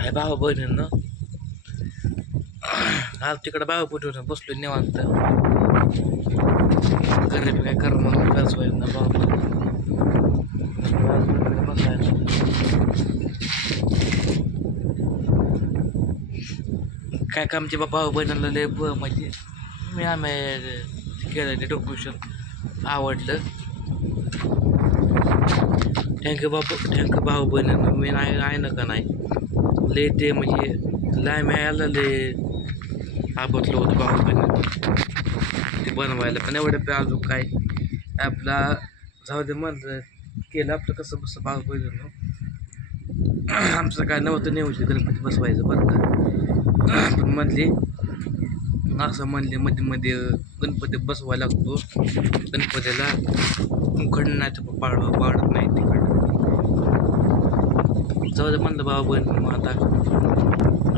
आहे. भाऊ बहिणींना. आज तिकडं भाऊ बहिणीनं बसलो निवांत. घरी बी काय कर मग बस होईल ना भाऊ. बसायला काय कामचे बाबा भाऊ बहिणीला लय ब- म्हणजे मी आम्ही केलं ते डॉक्युमेंट आवडलं. थँक्यू बाबा थँक्यू भाऊ बहिणींना. मी नाही आहे ना का नाही? लय ते म्हणजे लाय मिळायला लय आबतलं होतं भाऊ बहिणी ते बनवायला पण एवढं पे अजून काय. आपला जाऊ दे म्हणलं केलं आपलं कसं बसं भाऊ बहिणीनं. आमचं काय नव्हतं नेऊन गणपती बसवायचं बरं का. पण म्हणले असं म्हणले मध्ये मध्ये गणपती बसवायला लागतो. गणपतीला मुखड नाही तर पाड पाडत नाही तिकडं. जाऊ दे म्हणलं बाबा बहीण मग आता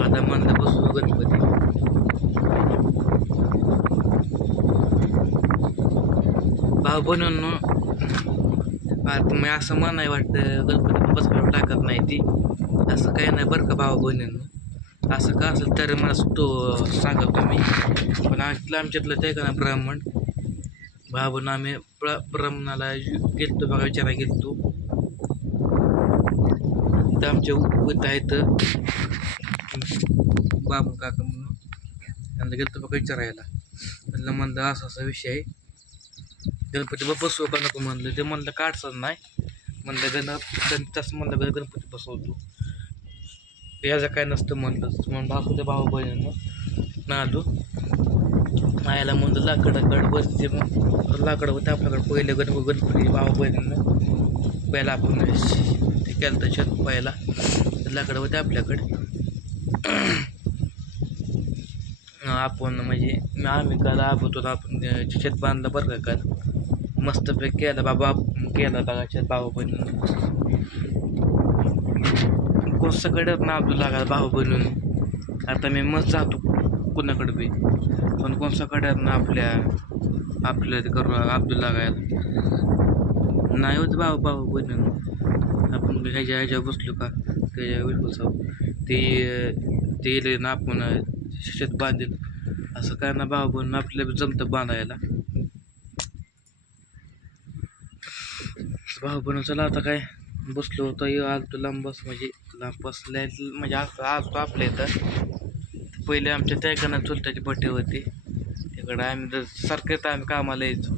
आता म्हणलं बसू गणपती? भाऊ बनवून आता मी असं म्हणाय वाटतं गणपती बसवायला टाकत नाही ती. असं काही नाही बरं का भावा बहिणींनो असं का असेल तर मला तो सांगा तुम्ही. पण आमच्यातलं आमच्यातलं ते का ना ब्राह्मण? भाऊन आम्ही ब्र ब्राह्मणाला गेलतो बघा विचारायला गेलतो. तर आमच्या उत आहेत. बाबू काका म्हणून. त्यांना गेलं बघा विचारायला. म्हणलं म्हणलं असा असा विषय आहे. गणपती बाप्पा बसवू का नको म्हणलं. ते म्हणलं काढचं नाही. म्हणलं गण तसं म्हणलं गण गणपती बसवतो. याचं काय नसतं म्हणलं. म्हणून भाऊ ते भाऊ बहिणीनं ना आलो मायाला म्हणलं लाकडाकडं बसते मग लाकडं होते आपल्याकडे. पहिले गण गणपती भाऊ बहिणीनं पहिला आपण केलं तर शेत पहिला. लाकडं होते आपल्याकडे. आपण म्हणजे आम्ही काल होतो आपण शेत बांधलं बरं का काल. मस्तपैकी केला बाबा केला बघा शेत भाऊ बहिणीनं. कोण सगळ्यात ना अब्दुल्ला का भाऊ बनून आता मी मस्त जातो कुणाकडं बी. पण कोण सगळ्यात ना आपल्या आपल्या ते करू अब्दुल्ला गायला नाही होत भाऊ भाऊ बनून आपण ह्याच्या ह्याच्या बसलो का त्याच्या विश्वासाव ते ते ना आपण शेत बांधेल. असं काय ना भाऊ बनून आपल्याला जमतं बांधायला. भाऊ बनून चला आता काय बसलो होतो ये आलतो लांब बस म्हणजे लांब बसल्या म्हणजे असं आलतो आपल्या इथं. पहिले आमच्या त्या एकानं चुलत्याची बड्डे होती. तिकडं आम्ही तर सारखं तर आम्ही कामाला यायचो.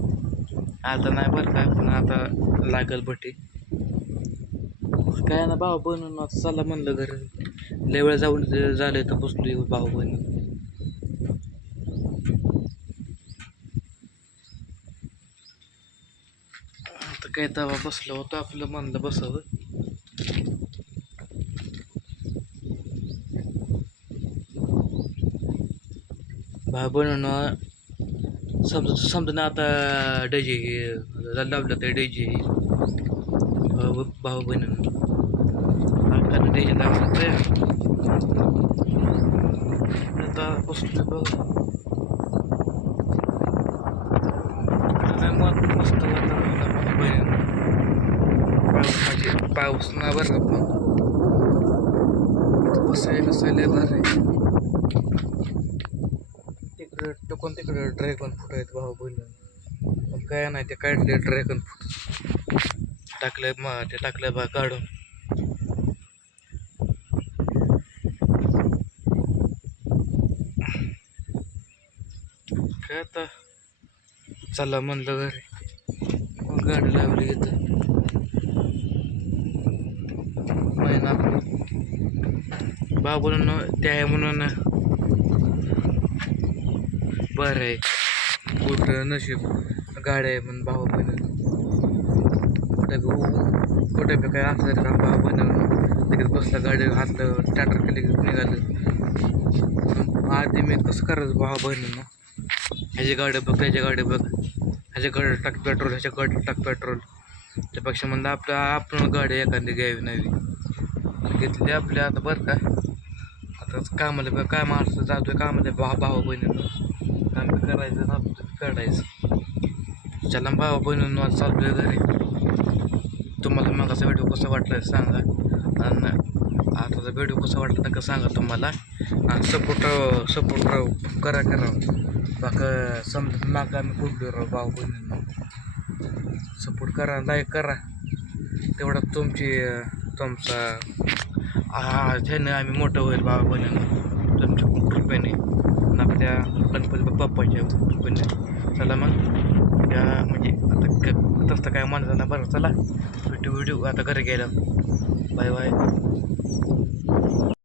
आता नाही बरं का पण आता लागल बड्डे काय ना भाऊ बनून आता चला म्हणलं घर. लय वेळ जाऊन झालं तर बसलो भाऊ बनून. आता काय तेव्हा बसलो होतो आपलं म्हणलं बसावं. भाऊ बनून समजा समजा ना आता डजे लावलं तर डजे. भाऊ भाऊ बनून कारण डजे लावलं ते. आता बसलो मग मस्त वातावरण बहीण पाऊस म्हणजे पाऊस ना बरं पण. बसायला बसायला बरं आहे. तिकडं टोकून तिकडं ड्रॅगन फूट आहेत भाऊ बहिणी पण काय नाही ते काढले ड्रॅगन फुट टाकलं मग ते टाकलं बा काढून. काय आता? चला म्हणलं घरी. मग गाडी लावली इथं. महिना. बाबून ते आहे म्हणून. बरं आहे. कुठं नशीब. गाड्या आहे म्हणून भाऊ बहिणी कुठं बी उ- काय असलं तर भाऊ बहिणी लगेच बसला गाडी हातलं ट्रॅक्टर केली निघालं. आधी मी कसं करायचं भाऊ बहिणींना? ह्याची गाडी बघ त्याची गाडी बघ. ह्याच्या गाडी टाक पेट्रोल ह्याच्या गाडी टाक पेट्रोल त्यापेक्षा म्हणलं आपल्या आपण गाडी एखादी घ्यावी नवी. घेतली आपल्या आता बरं का. आता कामाला बघ काय माणसं जातोय कामाला भाव भावा बहिणीनं. काम करायचं ना आपलं चला भाऊ बहिणीनं चालतोय घरी. तुम्हाला मग असा व्हिडिओ कसा वाटला सांगा. आणि आता व्हिडिओ कसा वाटला नका सांगा तुम्हाला. आणि सपोर्ट सपोर्ट करा करा. बाका समजा मागं आम्ही बोललो राहू भाऊ बहिणींना. सपोर्ट करा लाईक करा. तेवढा तुमची तुमचा हा आम्ही मोठं होईल बाबा बहिणींना. तुमच्या कृपेने. आपल्या गणपती बाप्पाच्या कृपेने चला मग. या म्हणजे आता तसं काय माणसांना बरं चला. व्हिडिओ व्हिडिओ आता घरी गेलं. Bye bye.